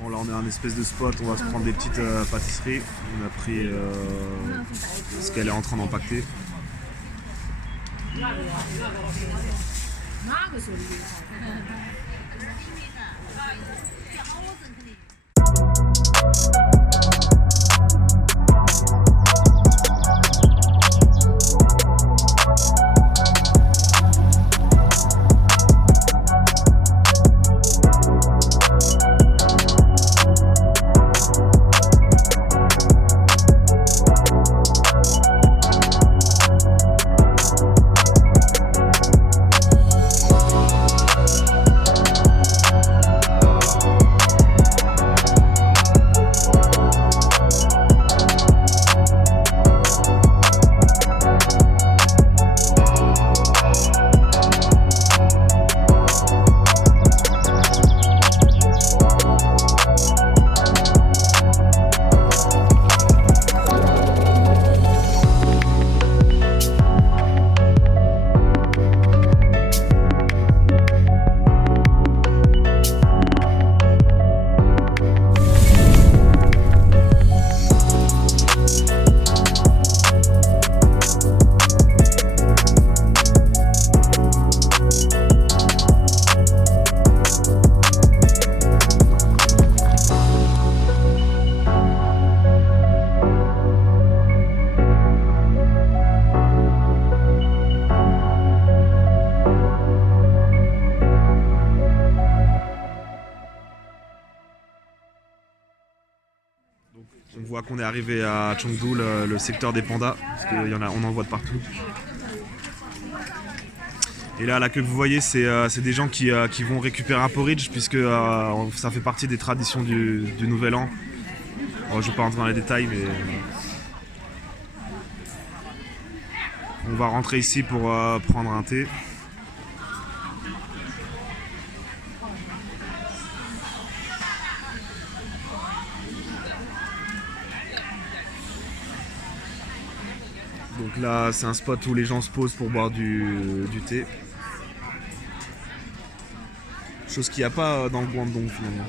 Bon, là on est à un espèce de spot, on va se prendre des petites pâtisseries. On a pris ce qu'elle est en train d'empacter. On voit qu'on est arrivé à Chengdu, le secteur des pandas, parce qu'on en voit de partout. Et là, la queue que vous voyez, c'est des gens qui vont récupérer un porridge, puisque ça fait partie des traditions du Nouvel An. Bon, je ne vais pas rentrer dans les détails, mais on va rentrer ici pour prendre un thé. Donc là, c'est un spot où les gens se posent pour boire du thé. Chose qu'il n'y a pas dans le Guangdong finalement.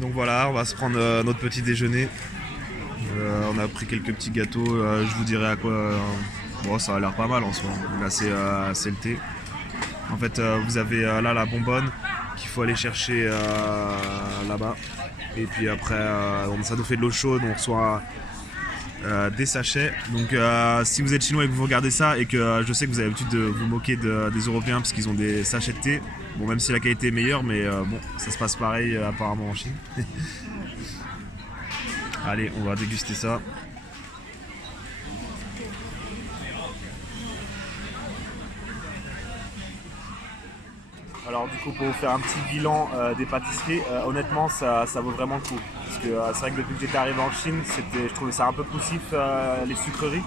Donc voilà, on va se prendre notre petit déjeuner. On a pris quelques petits gâteaux, je vous dirai à quoi. Bon, ça a l'air pas mal en soi. Là, c'est le thé. En fait, vous avez là la bonbonne qu'il faut aller chercher là-bas. Et puis après, ça nous fait de l'eau chaude, on reçoit des sachets. Donc si vous êtes chinois et que vous regardez ça, et que je sais que vous avez l'habitude de vous moquer des Européens parce qu'ils ont des sachets de thé, bon, même si la qualité est meilleure, mais bon, ça se passe pareil apparemment en Chine. Allez, on va déguster ça. Alors du coup, pour vous faire un petit bilan des pâtisseries, honnêtement ça vaut vraiment le coup. Parce que c'est vrai que depuis que j'étais arrivé en Chine, je trouvais ça un peu poussif les sucreries.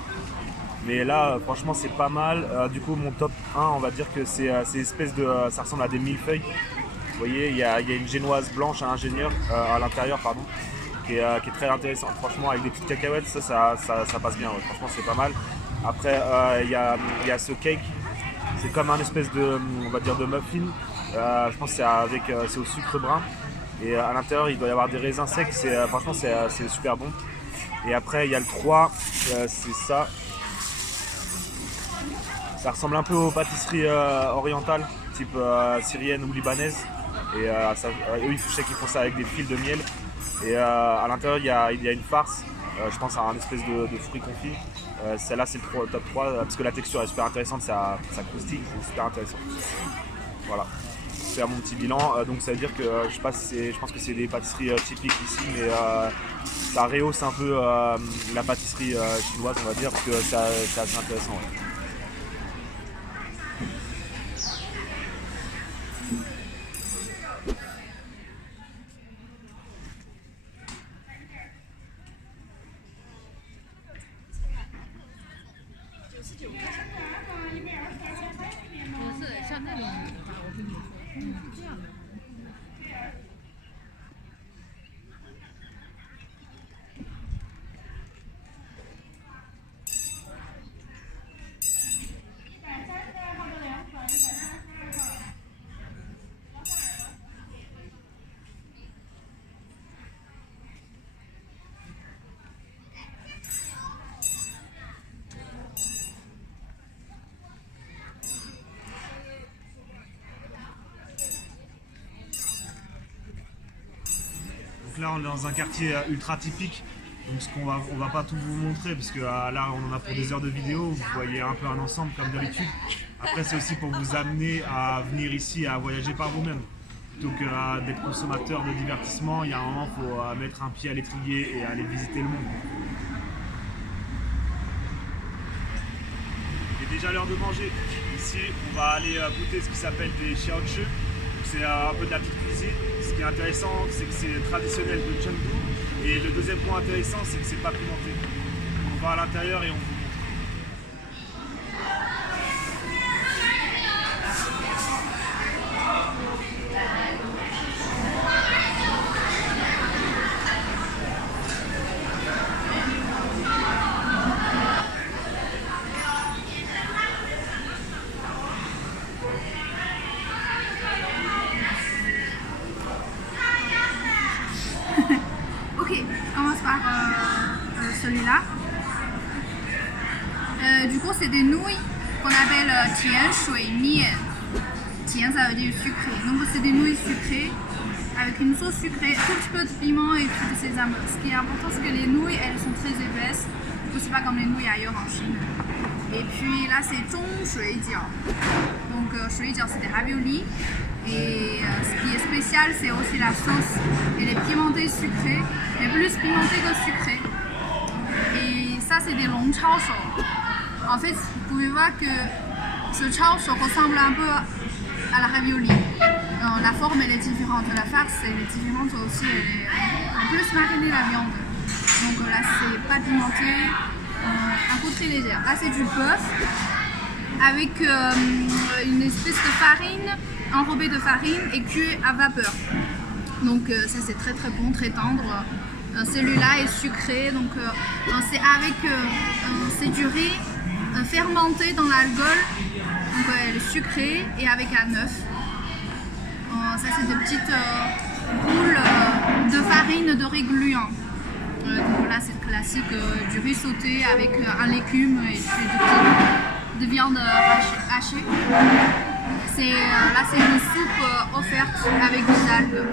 Mais là franchement c'est pas mal. Du coup mon top 1, on va dire que c'est espèce de... ça ressemble à des millefeuilles. Vous voyez, il y a une génoise blanche à l'intérieur, pardon, qui est très intéressante. Franchement avec des petites cacahuètes, ça passe bien. Ouais. Franchement c'est pas mal. Après il y a ce cake. C'est comme un espèce de, on va dire, de muffin. Je pense que c'est au sucre brun. Et à l'intérieur, il doit y avoir des raisins secs. Franchement, c'est super bon. Et après, il y a le 3. C'est ça. Ça ressemble un peu aux pâtisseries orientales, type syrienne ou libanaise. Et eux, je sais qu'ils font ça avec des fils de miel. Et à l'intérieur, il y a une farce. Je pense à un espèce de fruit confit. Celle-là, c'est le top 3 parce que la texture est super intéressante, ça croustille, c'est super intéressant. Voilà, c'est mon petit bilan. Donc ça veut dire que je pense que c'est des pâtisseries typiques ici, mais ça rehausse un peu la pâtisserie chinoise, on va dire, parce que c'est assez intéressant. Ouais. là, on est dans un quartier ultra typique. Donc on va pas tout vous montrer parce que là on en a pour des heures de vidéo, vous voyez un peu un ensemble comme d'habitude. Après c'est aussi pour vous amener à venir ici, à voyager par vous-même. Plutôt que d'être consommateur de divertissement, il y a un moment il faut mettre un pied à l'étrier et aller visiter le monde. Il est déjà l'heure de manger. Ici on va aller goûter ce qui s'appelle des xiaochi. C'est un peu de la petite cuisine. Ce qui est intéressant, c'est que c'est traditionnel de Chengdu. Et le deuxième point intéressant, c'est que c'est pas pimenté. On va à l'intérieur et on vous montre. Celui-là. Du coup, c'est des nouilles qu'on appelle tian shui mian. Tian, ça veut dire sucré. Donc, c'est des nouilles sucrées avec une sauce sucrée, tout petit peu de piment et puis de sésame. Ce qui est important, c'est que les nouilles, elles sont très épaisses. Du coup, c'est pas comme les nouilles ailleurs en Chine. Et puis là, c'est zhong shui jiao. Donc, shui jiao, c'est des raviolis. Et ce qui est spécial, c'est aussi la sauce. Elle est pimentée sucrée, mais plus pimentée que sucrée. Et ça, c'est des longs chaoshou. En fait, vous pouvez voir que ce chaoshou ressemble un peu à la ravioli. La forme, elle est différente. La farce, elle est différente aussi. Elle est plus marinée, la viande. Donc là, c'est pas pimenté. Un goût très léger. Là, c'est du bœuf avec une espèce de farine, enrobée de farine et cuit à vapeur. Donc ça, c'est très très bon, très tendre. Celui-là est sucré, donc c'est du riz fermenté dans l'alcool, donc elle est sucrée et avec un œuf. Ça c'est des petites boules de farine de riz gluant. Donc là c'est classique du riz sauté avec un légume et puis de viande hachée. Là c'est une soupe offerte avec des algues.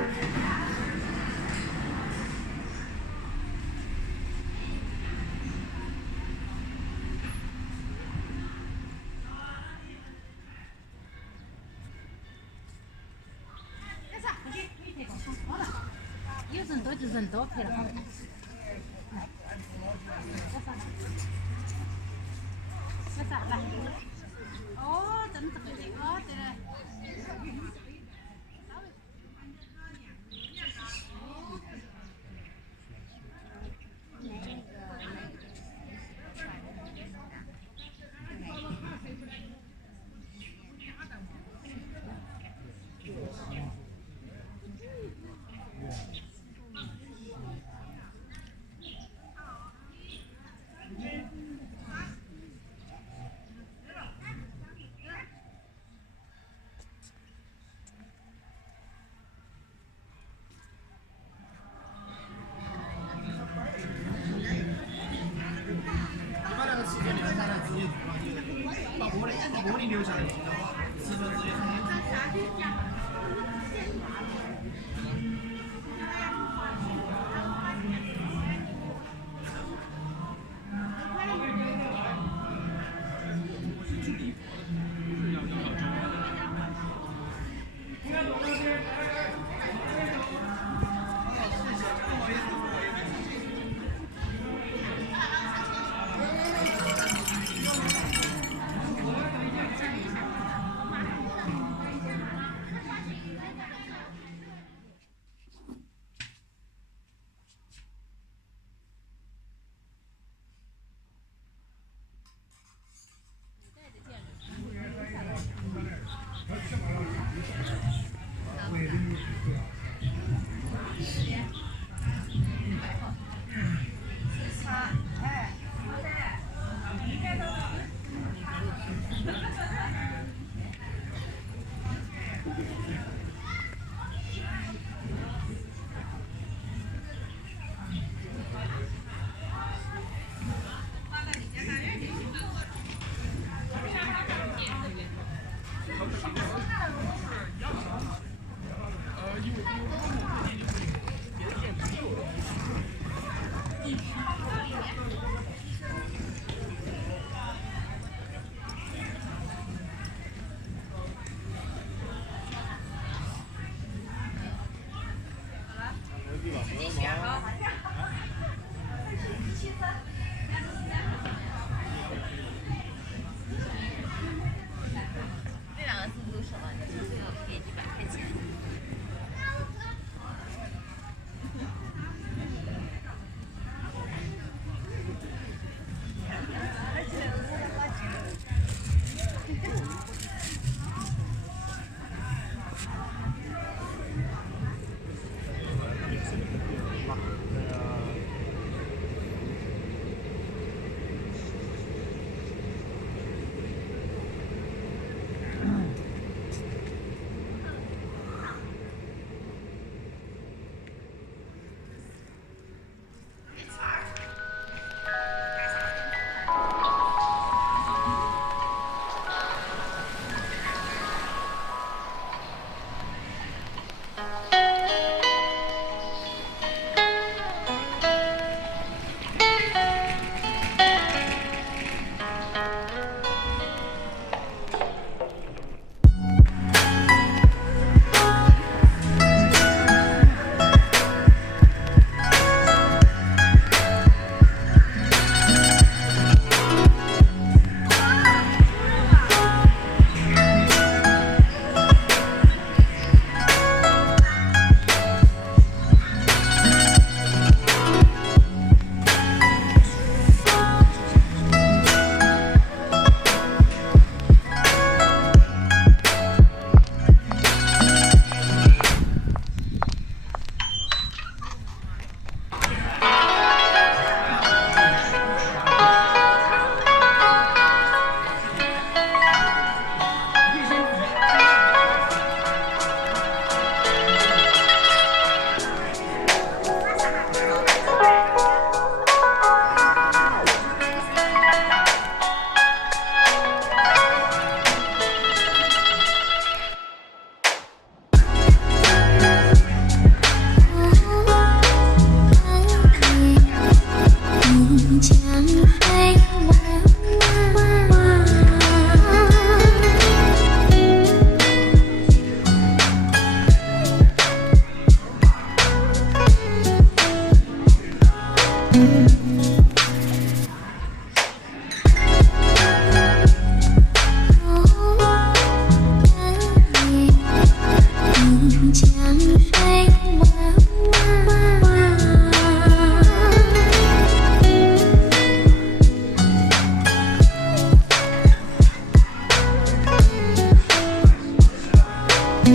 On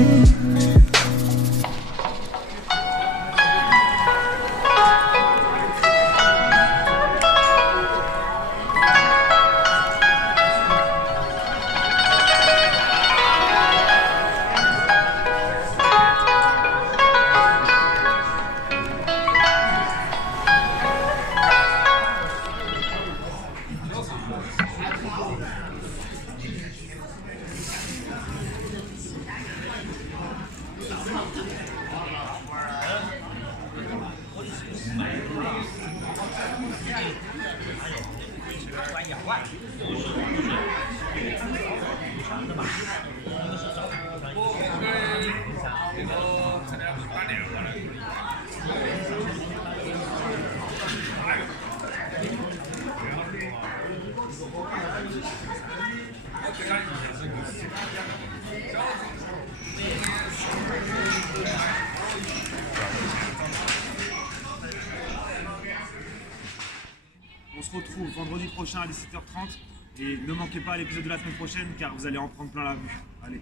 se retrouve vendredi prochain à 17h30 et ne manquez pas l'épisode de la semaine prochaine car vous allez en prendre plein la vue. Allez.